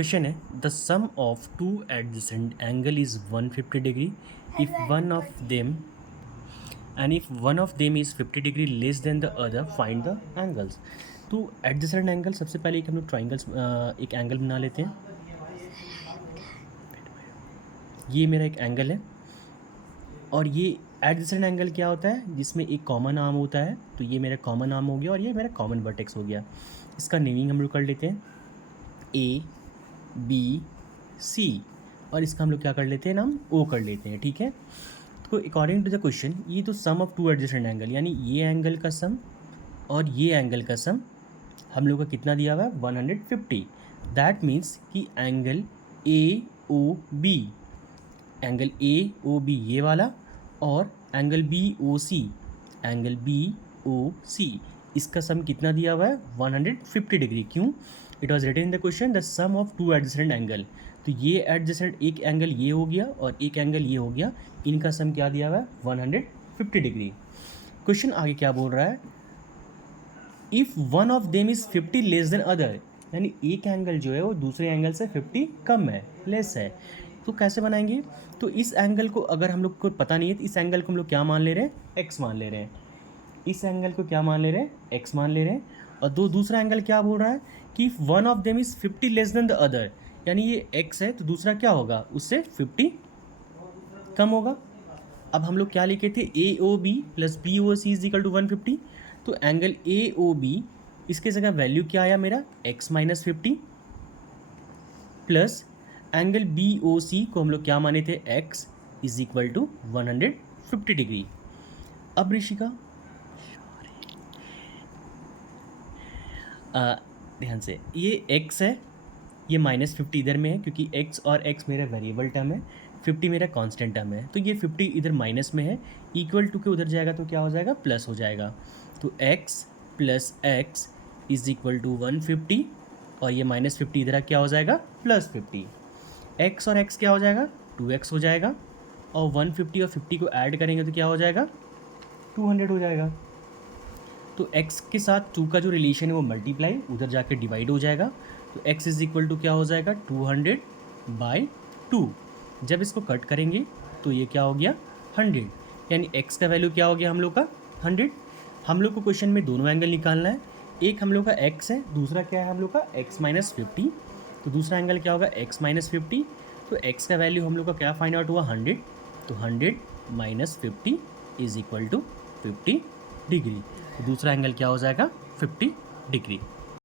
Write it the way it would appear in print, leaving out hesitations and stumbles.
Question है the sum of two adjacent angle is 150 degree if one of them and if one of them is 50 degree less than the other find the angles. तो adjacent angle सबसे पहले एक हम लोग triangles एक angle बना लेते हैं। ये मेरा एक एंगल है और ये एडजेसेंट एंगल क्या होता है जिसमें एक कॉमन आर्म होता है। तो ये मेरा कॉमन आर्म हो गया और ये मेरा कॉमन वर्टेक्स हो गया। इसका नेमिंग हम लोग कर लेते हैं ए बी सी और इसका हम लोग क्या कर लेते हैं नाम ओ कर लेते हैं। ठीक है, तो अकॉर्डिंग टू द क्वेश्चन ये तो सम ऑफ टू एडजेसेंट एंगल यानी ये एंगल का सम और ये एंगल का सम हम लोग का कितना दिया हुआ है 150। दैट मीन्स कि angle A O B, angle A O B ये वाला और angle B O C, angle B O C इसका सम कितना दिया हुआ है 150 डिग्री। क्यों? It was written in the question the sum of two adjacent angle. तो ये एडजेसेंट एक एंगल ये हो गया और एक एंगल ये हो गया, इनका सम क्या दिया हुआ है 150 डिग्री। क्वेश्चन आगे क्या बोल रहा है, if one of them is 50 less than other, यानी एक एंगल जो है वो दूसरे एंगल से 50 कम है, लेस है। तो कैसे बनाएंगे? तो इस एंगल को अगर हम लोग को पता नहीं है तो इस एंगल को हम लोग क्या मान ले रहे हैं, एक्स मान ले रहे हैं। इस एंगल को क्या मान ले रहे हैं, एक्स मान ले रहे हैं। और दूसरा एंगल क्या बोल रहा है कि one of them is 50 less than the other, यानी ये एक्स है तो दूसरा क्या होगा उससे 50 कम होगा। अब हम लोग क्या लिखे थे, A O B plus B O C is equal to 150। तो एंगल ए ओ बी इसके जगह वैल्यू क्या आया मेरा x minus 50 plus angle B O C को हम लोग क्या माने थे x is equal to 150 degree. अब ऋषिका ध्यान से, ये x है, ये -50 इधर में है क्योंकि x और x मेरा वेरिएबल टर्म है, 50 मेरा कांस्टेंट टर्म है। तो ये 50 इधर माइनस में है, इक्वल टू के उधर जाएगा तो क्या हो जाएगा प्लस हो जाएगा। तो x plus x is equal to 150 और ये -50 इधर क्या हो जाएगा +50। x और x क्या हो जाएगा 2x हो जाएगा और 150 और 50 को ऐड करेंगे तो क्या हो जाएगा 200 हो जाएगा। तो x के साथ 2 का जो रिलेशन है वो मल्टीप्लाई उधर जाके डिवाइड हो जाएगा। तो x इज इक्वल टू क्या हो जाएगा 200/2। जब इसको कट करेंगे तो ये क्या हो गया 100, यानी x का वैल्यू क्या हो गया हम लोग का 100। हम लोग को क्वेश्चन में दोनों एंगल निकालना है, एक हम लोग का x है, दूसरा क्या है हम लोग का x माइनस 50। तो दूसरा एंगल क्या होगा x माइनस 50। तो x का वैल्यू हम लोग का क्या फाइंड आउट हुआ 100। तो 100 minus 50 is equal to 50 degree. तो दूसरा एंगल क्या हो जाएगा 50 डिग्री।